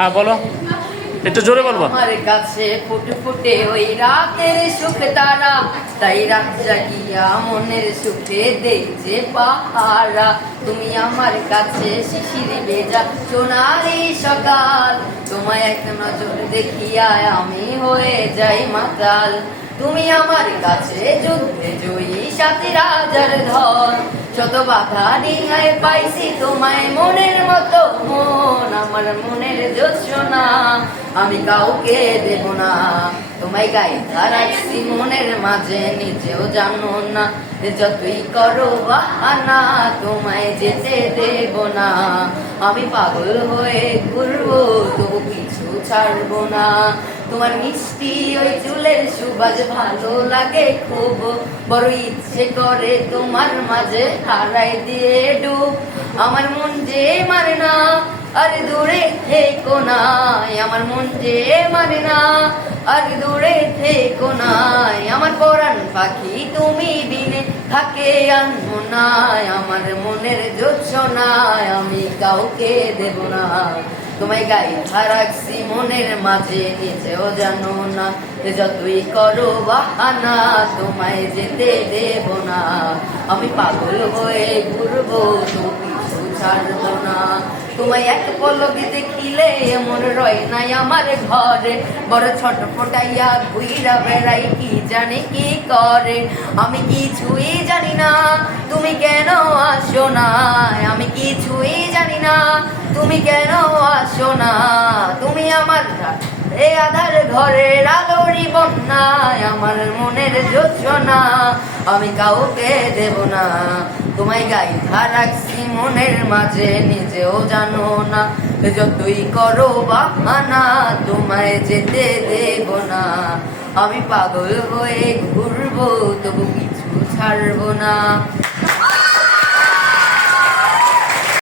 হ্যাঁ বলো। একটু জোরে বলব। আমার কাছে ফুটে ফুটে ওই রাতের তারা, তাই রাত জাগিয়া মনের সুখে পাহারা। তুমি আমার কাছে শিশির সোনারি সকাল। তোমায় এক নজর দেখিয়া আমি হয়ে যাই মাতাল। তুমি আমার কাছে যুদ্ধে জয়ী সাথে রাজার ধর। শত বাধা নিহায় পাইছি তোমায় মনের মতো মন। আমার মনের জোৎসনা আমি কাউকে দেব না। তোমায় গায়ে রাখছি মনের মাঝে, নিজেও জানো না। যতই করো বাহানা, তোমায় যেতে দেব না। আমি পাগল হয়ে ঘুরবো, তবু কিছু ছাড়বো না। তোমার মিষ্টি ওই চুলের সুবাজ ভালো লাগে খুব। বড় ইচ্ছে করে তোমার মাঝে হারাই দিয়ে ডুব। আমার মন যে না আর দূরে থেকো নাই আমার মন যে মানে না। আর দূরে থেকো নাই আমার পরাণ পাখি তুমি দিনে থাকে নাই আমার মনের যোৎসনায় আমি কাউকে দেব না। তোমায় গায়ে রাখছি মনের মাঝে নিজেও জানো না। যতই করো বাহানা, তোমায় যেতে দেব না। আমি পাগল হয়ে ঘুরবো তো কিছু ছাড়বো না। তোমায় এক পলকে দেখিলে এমন রয় নাই আমার ঘরে। বড় ছোট ফোটাইয়া ঘুইরা বেড়াই কি জানে কি করে? আমি কিছুই জানি না, তুমি কেন আসো না? আমি কিছুই জানি না, তুমি কেন আসো না? তুমি আমার এ আধার ঘরের আলোরই বন্যায় আমার মনের যোজনা আমি কাউকে দেব না তোমায় গাই রাখছি মনের মাঝে, নিজেও জানো না। যতই করো বাহানা তোমায় যেতে দেব না। আমি পাগল হয়ে ঘুরবো, তবু কিছু ছাড়বো না।